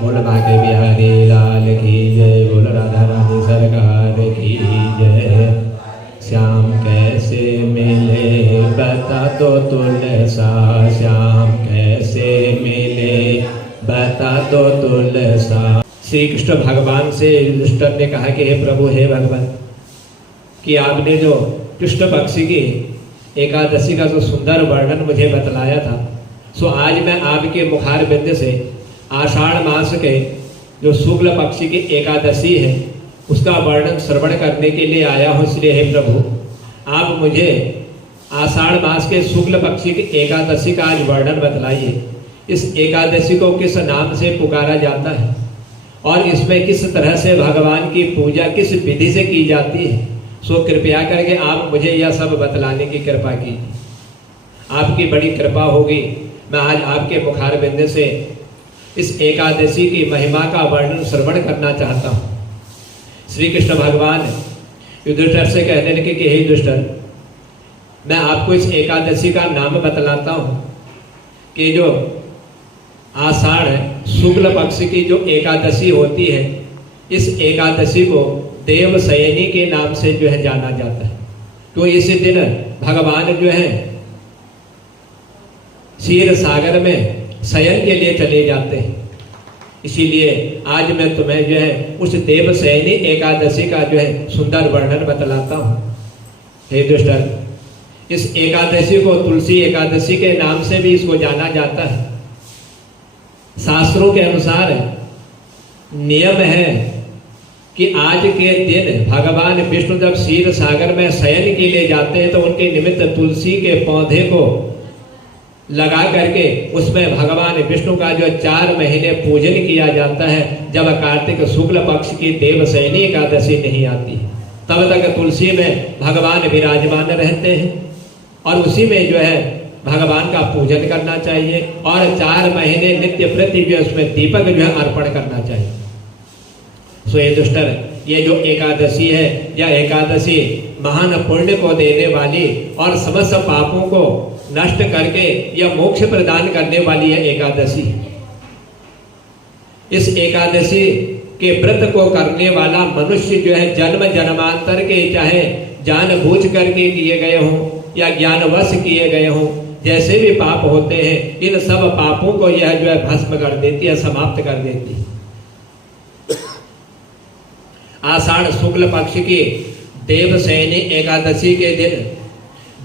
बोल भाग्य बिहारी लाल की जय, बोल राधा रानी सरकार की जय। श्याम कैसे मिले बता दो तुलसा, श्याम कैसे मिले बता दो तुलसा। श्री कृष्ण भगवान से युधिष्ठिर ने कहा कि हे प्रभु, हे भगवान, कि आपने जो कृष्ण पक्ष की एकादशी का जो सुंदर वर्णन मुझे बतलाया था, सो आज मैं आपके मुखार बिंद से आषाढ़ मास के जो शुक्ल पक्ष की एकादशी है उसका वर्णन श्रवण करने के लिए आया हूँ। इसलिए हे प्रभु, आप मुझे आषाढ़ मास के शुक्ल पक्ष की एकादशी का आज वर्णन बतलाइए। इस एकादशी को किस नाम से पुकारा जाता है और इसमें किस तरह से भगवान की पूजा किस विधि से की जाती है, सो कृपया करके आप मुझे यह सब बतलाने की कृपा कीजिए। आपकी बड़ी कृपा होगी, मैं आज आपके मुखार बिंद से इस एकादशी की महिमा का वर्णन श्रवण करना चाहता हूँ। श्री कृष्ण भगवान युधिष्ठिर से कहने लगे कि हे युधिष्ठिर, मैं आपको इस एकादशी का नाम बतलाता हूँ कि जो आषाढ़ शुक्ल पक्ष की जो एकादशी होती है, इस एकादशी को देवशयनी के नाम से जो है जाना जाता है। तो इसी दिन भगवान जो है क्षीर सागर में शयन के लिए चले जाते हैं। इसीलिए आज मैं तुम्हें जो है उस देवशयनी एकादशी का जो है सुंदर वर्णन बतलाता हूँ। हे युधिष्ठिर, इस एकादशी को तुलसी एकादशी के नाम से भी इसको जाना जाता है। शास्त्रों के अनुसार नियम है कि आज के दिन भगवान विष्णु जब क्षीर सागर में शयन के लिए जाते हैं तो उनके निमित्त तुलसी के पौधे को लगा करके उसमें भगवान विष्णु का जो 4 महीने पूजन किया जाता है। जब कार्तिक शुक्ल पक्ष की देवशयनी एकादशी नहीं आती तब तक तुलसी में भगवान विराजमान रहते हैं और उसी में जो है भगवान का पूजन करना चाहिए और 4 महीने नित्य प्रति जो उसमें दीपक जो है अर्पण करना चाहिए। सो ये दुष्टर, ये जो एकादशी है, यह एकादशी महान पुण्य को देने वाली और समस्त पापों को नष्ट करके यह मोक्ष प्रदान करने वाली है एकादशी। इस एकादशी के व्रत को करने वाला मनुष्य जो है जन्म जन्मांतर के चाहे जानबूझ करके किए गए हों या ज्ञानवश किए गए हों, जैसे भी पाप होते हैं, इन सब पापों को यह जो है भस्म कर देती है, समाप्त कर देती है। आषाढ़ शुक्ल पक्ष की देवशयनी एकादशी के दिन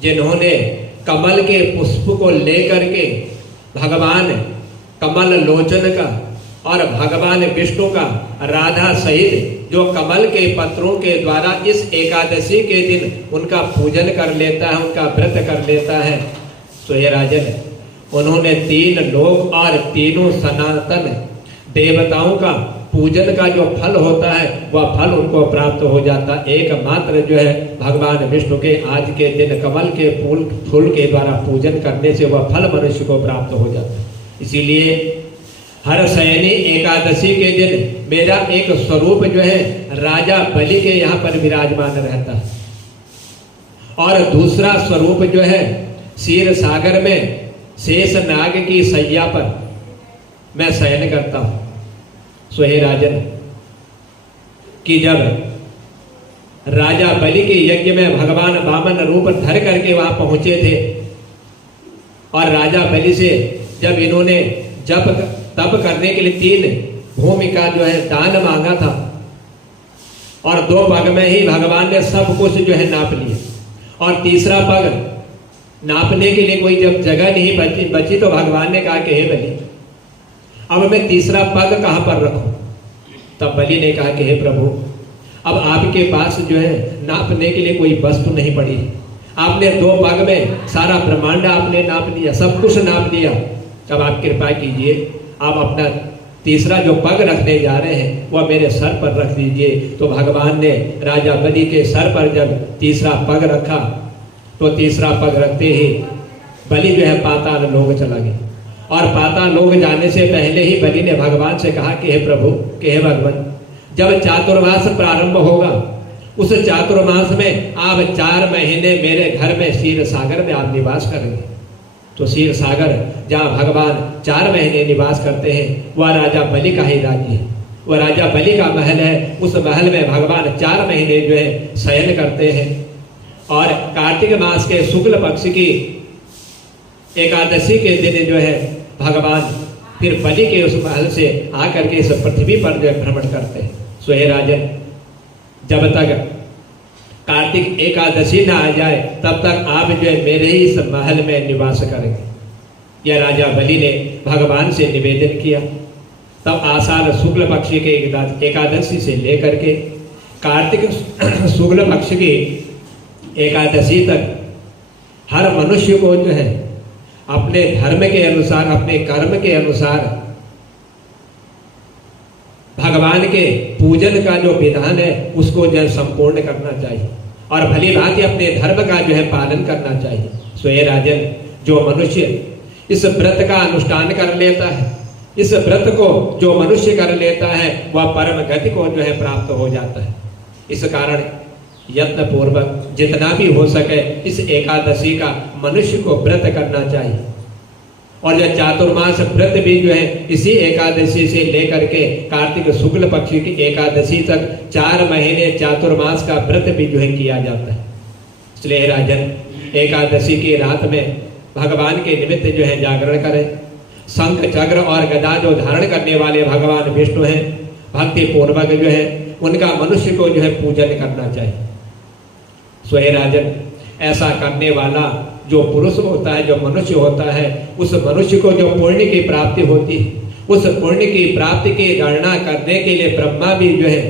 जिन्होंने कमल के पुष्प को लेकर के भगवान कमल लोचन का और भगवान विष्णु का राधा सहित जो कमल के पत्रों के द्वारा इस एकादशी के दिन उनका पूजन कर लेता है, उनका व्रत कर लेता है, तो हे राजन, उन्होंने 3 लोक और तीनों सनातन देवताओं का पूजन का जो फल होता है वह फल उनको प्राप्त हो जाता। एकमात्र जो है भगवान विष्णु के आज के दिन कमल के फूल के द्वारा पूजन करने से वह फल मनुष्य को प्राप्त हो जाता। इसीलिए हर शयनी एकादशी के दिन मेरा एक स्वरूप जो है राजा बलि के यहाँ पर विराजमान रहता है और दूसरा स्वरूप जो है क्षीर सागर में शेष नाग की सैया पर मैं शयन करता हूँ। सो हे राजन, कि जब राजा बलि के यज्ञ में भगवान वामन रूप धर करके वहां पहुंचे थे और राजा बलि से जब इन्होंने जप तप करने के लिए 3 भूमि का जो है दान मांगा था और 2 पग में ही भगवान ने सब कुछ जो है नाप लिया और तीसरा पग नापने के लिए कोई जब जगह नहीं बची तो भगवान ने कहा कि हे बलि, अब मैं तीसरा पग कहां पर रखूं? तब बलि ने कहा कि हे प्रभु, अब आपके पास जो है नापने के लिए कोई वस्तु नहीं पड़ी। आपने 2 पग में सारा ब्रह्मांड आपने नाप लिया, सब कुछ नाप लिया। अब आप कृपा कीजिए, आप अपना तीसरा जो पग रखने जा रहे हैं वह मेरे सर पर रख दीजिए। तो भगवान ने राजा बलि के सर पर जब तीसरा पग रखा तो तीसरा पग रखते ही बलि जो है पाताल लोक चला गया और पाताल लोक जाने से पहले ही बलि ने भगवान से कहा कि हे प्रभु, कि हे भगवान, जब चातुर्मास प्रारंभ होगा उस चातुर्मास में आप 4 महीने मेरे घर में क्षीर सागर में आप निवास करेंगे तो क्षीर सागर जहाँ भगवान 4 महीने निवास करते हैं वह राजा बलि का ही राज्य है, वह राजा बलि का महल है। उस महल में भगवान 4 महीने जो है शयन करते हैं। और कार्तिक मास के शुक्ल पक्ष की एकादशी के दिन जो है भगवान फिर बलि के उस महल से आकर के इस पृथ्वी पर जो है भ्रमण करते हैं। सो हे राजन, जब तक कार्तिक एकादशी ना आ जाए तब तक आप जो है मेरे ही इस महल में निवास करेंगे। यह राजा बलि ने भगवान से निवेदन किया। तब आषाढ़ शुक्ल पक्ष के एकादशी से लेकर के कार्तिक शुक्ल पक्ष की एकादशी तक हर मनुष्य को जो है अपने धर्म के अनुसार, अपने कर्म के अनुसार भगवान के पूजन का जो विधान है उसको जो है संपूर्ण करना चाहिए और भली भांति अपने धर्म का जो है पालन करना चाहिए। सो हे राजन, जो मनुष्य इस व्रत का अनुष्ठान कर लेता है, इस व्रत को जो मनुष्य कर लेता है वह परम गति को जो है प्राप्त हो जाता है। इस कारण यत्न पूर्वक जितना भी हो सके इस एकादशी का मनुष्य को व्रत करना चाहिए। और यह चातुर्मास व्रत भी जो है इसी एकादशी से लेकर के कार्तिक शुक्ल पक्ष की एकादशी तक 4 महीने चातुर्मास का व्रत भी जो है किया जाता है। इसलिए राजन, एकादशी की रात में भगवान के निमित्त जो है जागरण करें। शंख चक्र और गदा जो धारण करने वाले भगवान विष्णु हैं, भक्ति पूर्वक जो है उनका मनुष्य को जो है पूजन करना चाहिए। सो हे राजन, ऐसा करने वाला जो पुरुष होता है, जो मनुष्य होता है, उस मनुष्य को जो पुण्य की प्राप्ति होती है, उस पुण्य की प्राप्ति की गणना करने के लिए ब्रह्मा भी जो है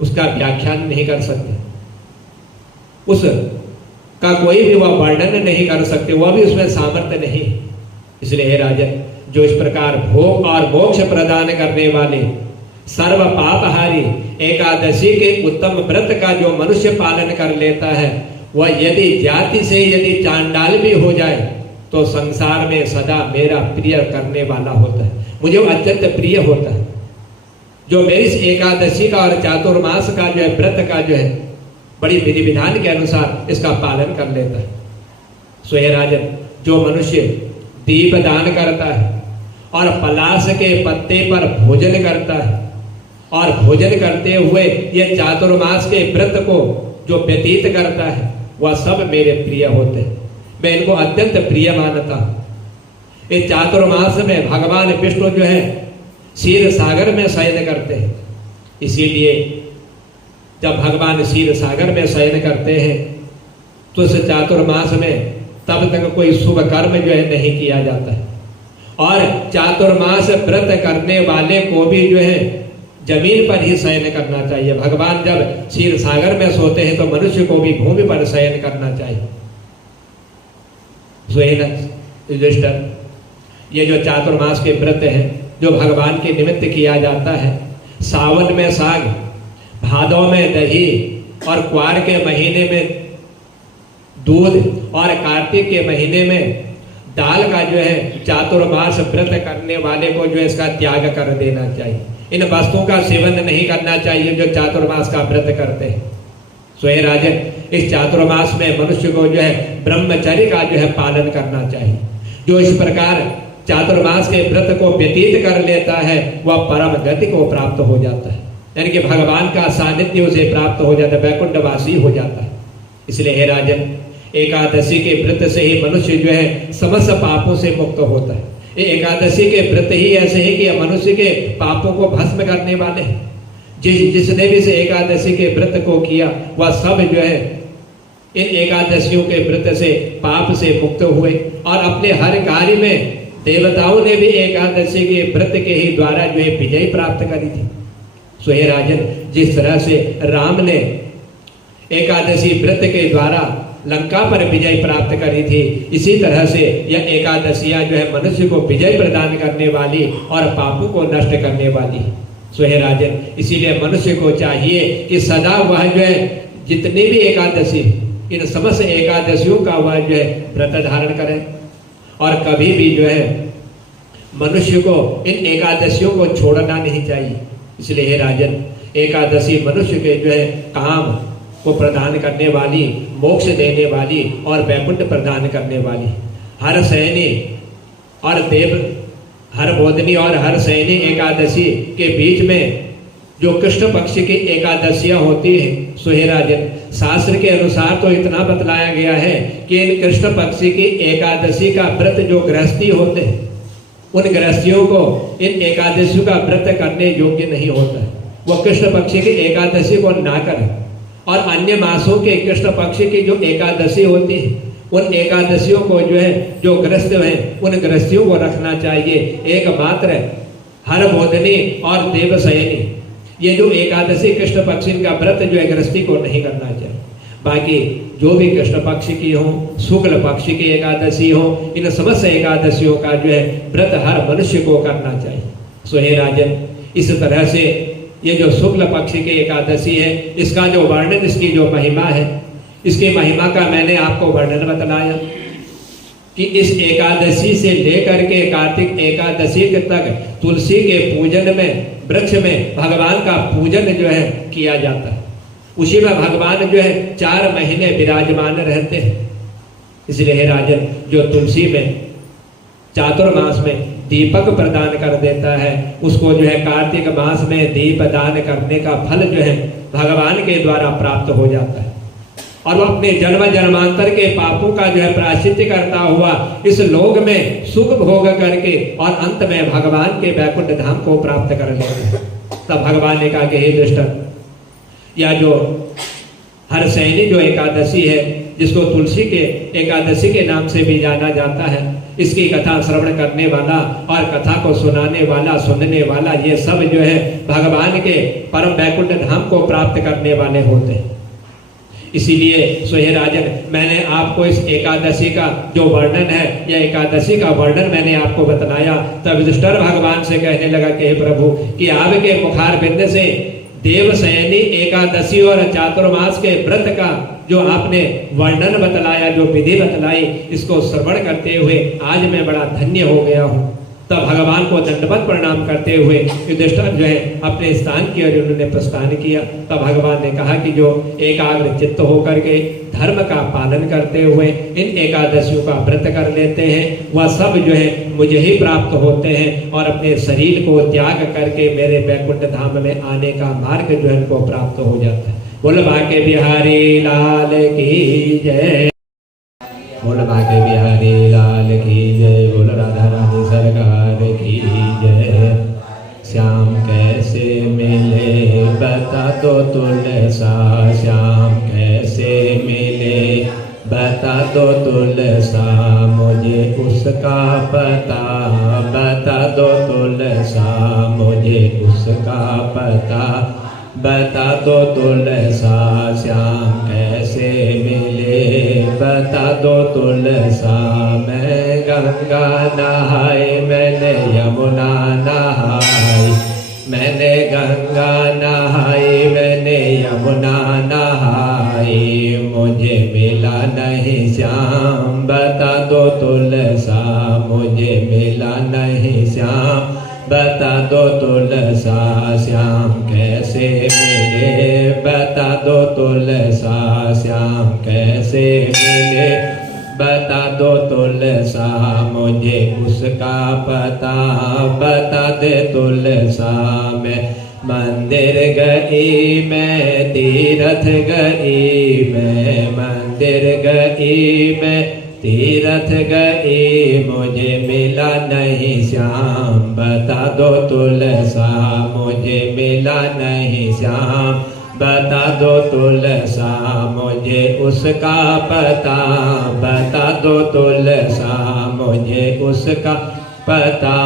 उसका व्याख्यान नहीं कर सकते, उसका कोई भी वह वर्णन नहीं कर सकते, वह भी उसमें सामर्थ्य नहीं। इसलिए हे राजन, जो इस प्रकार भोग और मोक्ष प्रदान करने वाले सर्व पापहारी एकादशी के उत्तम व्रत का जो मनुष्य पालन कर लेता है, वह यदि जाति से यदि चांडाल भी हो जाए तो संसार में सदा मेरा प्रिय करने वाला होता है, मुझे वो अत्यंत प्रिय होता है। जो मेरी इस एकादशी का और चातुर्मास का जो है व्रत का जो है बड़ी विधि विधान के अनुसार इसका पालन कर लेता है। सो हे राजन, जो मनुष्य दीप दान करता है और पलाश के पत्ते पर भोजन करता है और भोजन करते हुए ये चातुर्मास के व्रत को जो व्यतीत करता है, वह सब मेरे प्रिय होते हैं। मैं इनको अत्यंत प्रिय मानता हूं। इस चातुर्मास में भगवान विष्णु जो है क्षीर सागर में शयन करते हैं। इसीलिए जब भगवान क्षीर सागर में शयन करते हैं तो इस चातुर्मास में तब तक कोई शुभ कर्म जो है नहीं किया जाता है। और चातुर्मास व्रत करने वाले को भी जो है जमीन पर ही शयन करना चाहिए। भगवान जब क्षीर सागर में सोते हैं तो मनुष्य को भी भूमि पर शयन करना चाहिए। युधिष्ठिर, ये जो चातुर्मास के व्रत हैं जो भगवान के निमित्त किया जाता है, सावन में साग, भादों में दही और क्वार के महीने में दूध और कार्तिक के महीने में दाल का जो है चातुर्मास व्रत करने वाले को जो है इसका त्याग कर देना चाहिए। इन वस्तुओं का सेवन नहीं करना चाहिए जो चातुर्मास का व्रत करते हैं। सो हे राजन, इस चातुर्मास में मनुष्य को जो है ब्रह्मचर्य का जो है पालन करना चाहिए। जो इस प्रकार चातुर्मास के व्रत को व्यतीत कर लेता है वह परम गति को प्राप्त हो जाता है, यानी कि भगवान का सानिध्य उसे प्राप्त हो जाता है, वैकुंठवासी हो जाता है। इसलिए हे राजन, एकादशी के व्रत से ही मनुष्य जो है समस्त पापों से मुक्त होता है। ये एकादशी के व्रत ही ऐसे हैं कि मनुष्य के पापों को भस्म करने वाले हैं। जिसने भी इस एकादशी के व्रत को किया वह सब जो है इन एकादशियों के व्रत से पाप से मुक्त हुए और अपने हर कार्य में देवताओं ने भी एकादशी के व्रत के ही द्वारा जो है विजय प्राप्त करी थी। सो हे राजन, जिस तरह से राम ने एकादशी व्रत के द्वारा लंका पर विजय प्राप्त करी थी, इसी तरह से यह एकादशियां जो है मनुष्य को विजय प्रदान करने वाली और पापों को नष्ट करने वाली। सो हे राजन, इसीलिए मनुष्य को चाहिए कि सदा वह जो है जितनी भी एकादशी, इन समस्त एकादशियों का वह जो है व्रत धारण करे और कभी भी जो है मनुष्य को इन एकादशियों को छोड़ना नहीं चाहिए। इसलिए हे राजन, एकादशी मनुष्य के जो है काम को प्रदान करने वाली, मोक्ष देने वाली और वैकुंठ प्रदान करने वाली। हर सैनी और देव हर बोधनी और हर सैनी एकादशी के बीच में जो कृष्ण पक्ष की एकादशियां होती हैं सुहेराजन, शास्त्र के अनुसार तो इतना बतलाया गया है कि इन कृष्ण पक्ष की एकादशी का व्रत जो गृहस्थी होते हैं उन गृहस्थियों को इन एकादशियों का व्रत करने योग्य नहीं होता है। वो कृष्ण पक्ष की एकादशी को ना करें और अन्य मासों के कृष्ण पक्ष की जो एकादशी होती है उन एकादशियों को जो है जो गृहस्थ हैं उन गृहस्थियों को रखना चाहिए। एकमात्र हर बोधनी और देवशयनी ये जो एकादशी कृष्ण पक्ष का व्रत जो है गृहस्थी को नहीं करना चाहिए। बाकी जो भी कृष्ण पक्ष की हो, शुक्ल पक्ष की एकादशी हो, इन समस्त एकादशियों का जो है व्रत हर मनुष्य को करना चाहिए। सो हे राजन, इस तरह से ये जो शुक्ल पक्ष की एकादशी है इसका जो वर्णन, इसकी जो महिमा है, इसकी महिमा का मैंने आपको वर्णन बतलाया कि इस एकादशी से लेकर के कार्तिक एकादशी तक तुलसी के पूजन में, वृक्ष में भगवान का पूजन जो है किया जाता है। उसी में भगवान जो है 4 महीने विराजमान रहते हैं। इसलिए हे राजन, जो तुलसी में चातुर्मास में दीपक प्रदान कर देता है उसको जो है कार्तिक मास में दीप दान करने का फल जो है भगवान के द्वारा प्राप्त हो जाता है और वो अपने जन्म जन्मांतर के पापों का जो है प्रायश्चित करता हुआ इस लोक में सुख भोग करके और अंत में भगवान के वैकुंठ धाम को प्राप्त कर लेते हैं। तब भगवान ने कहा कि हे दुष्ट, या जो हर सैनी जो एकादशी है जिसको तुलसी के एकादशी के नाम से भी जाना जाता है, इसकी कथा श्रवण करने वाला और कथा को सुनाने वाला, सुनने वाला, ये सब जो है भगवान के परम वैकुंठ धाम को प्राप्त करने वाले होते हैं। इसीलिए सो हे राजन, मैंने आपको इस एकादशी का जो वर्णन है या एकादशी का वर्णन मैंने आपको बतलाया। तब युधिष्ठिर भगवान से कहने लगा कि हे प्रभु, कि आपके मुखार बिंद से देवशयनी एकादशी और चातुर्मास के व्रत का जो आपने वर्णन बतलाया, जो विधि बतलाई, इसको श्रवण करते हुए आज मैं बड़ा धन्य हो गया हूँ। तब भगवान को दंडवत प्रणाम करते हुए युधिष्ठिर जो है अपने स्थान की ओर उन्होंने प्रस्थान किया। तब भगवान ने कहा कि जो एकाग्र चित्त होकर के धर्म का पालन करते हुए इन एकादशियों का व्रत कर लेते हैं वह सब जो है मुझे ही प्राप्त होते हैं और अपने शरीर को त्याग करके मेरे वैकुंठ धाम में आने का मार्ग जो है उनको प्राप्त हो जाता है। बोल बाके बिहारी लाल की जय, बोल बाके बिहारी लाल की जय, बोल राधा रानी सरकार की जय। श्याम कैसे मिले बता दो तुलसा, श्याम कैसे मिले बता दो तुलसा, मुझे उसका पता बता दो तुलसा, मुझे उसका पता बता दो तुलसा। श्याम कैसे मिले बता दो तुलसा, मैं गंगा नहाई मैंने यमुना नहाई, मैंने गंगा नहाई मैंने यमुना नहाई, मुझे मिला नहीं श्याम बता दो तुलसा, मुझे मिला नहीं श्याम बता दो तुलसा। श्याम कैसे मिले बता दो तुलसा, श्याम कैसे मिले बता दो तुलसा, मुझे उसका पता बता दे तुलसा। मैं मंदिर गई मैं तीरथ गई, मैं मंदिर गई मैं तीरथ गई, मुझे मिला नहीं श्याम बता दो तुलसा, मुझे मिला नहीं श्याम बता दो तुलसा, मुझे उसका पता बता दो तुलसा, मुझे उसका पता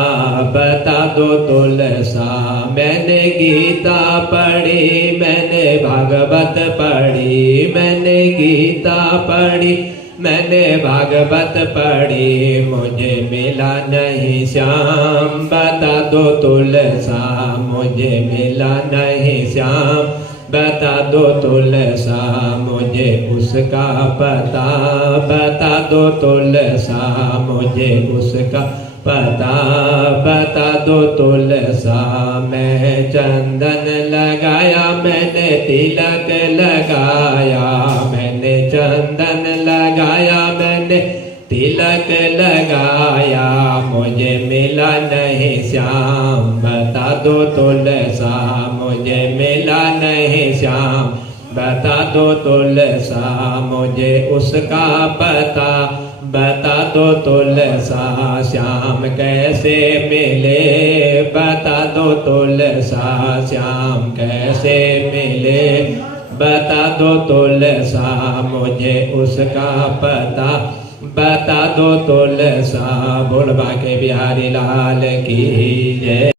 बता दो तुलसा। मैंने गीता पढ़ी मैंने भागवत पढ़ी, मैंने गीता पढ़ी मैंने भागवत पढ़ी, मुझे मिला नहीं श्याम बता दो तुलसा, मुझे मिला नहीं श्याम बता दो तुलसा, मुझे उसका पता बता दो तुलसा, मुझे उसका पता बता दो तुलसा। मैं चंदन लगाया मैंने तिलक लगाया, मैंने चंदन लगाया मैंने तिलक लगाया मुझे मिला नहीं श्याम, बता दो तुलसा मुझे मिला नहीं श्याम, बता दो तुलसा मुझे उसका पता, बता दो तुलसा श्याम कैसे मिले, बता दो तुलसा श्याम कैसे मिले, बता दो तुलसा मुझे उसका पता, बता दो तुलसा। बोल बाके बिहारी लाल की जय।